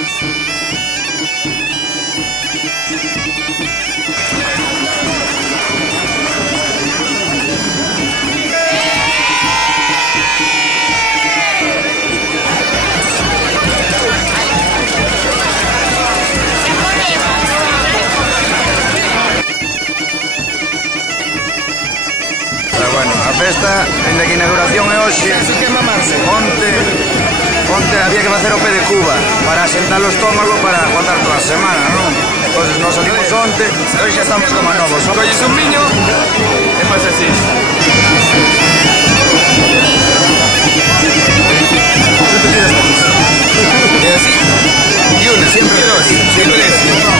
Bueno, a festa, ainda que a inauguración é hoxe, onte había que facer o pé de Cuba para asentar o estómago para aguantar toda a semana, non? Entón, nos salimos onte, e hoxe xa estamos como novos. Colles un viño e faz así. E así, y una, siempre dos, siempre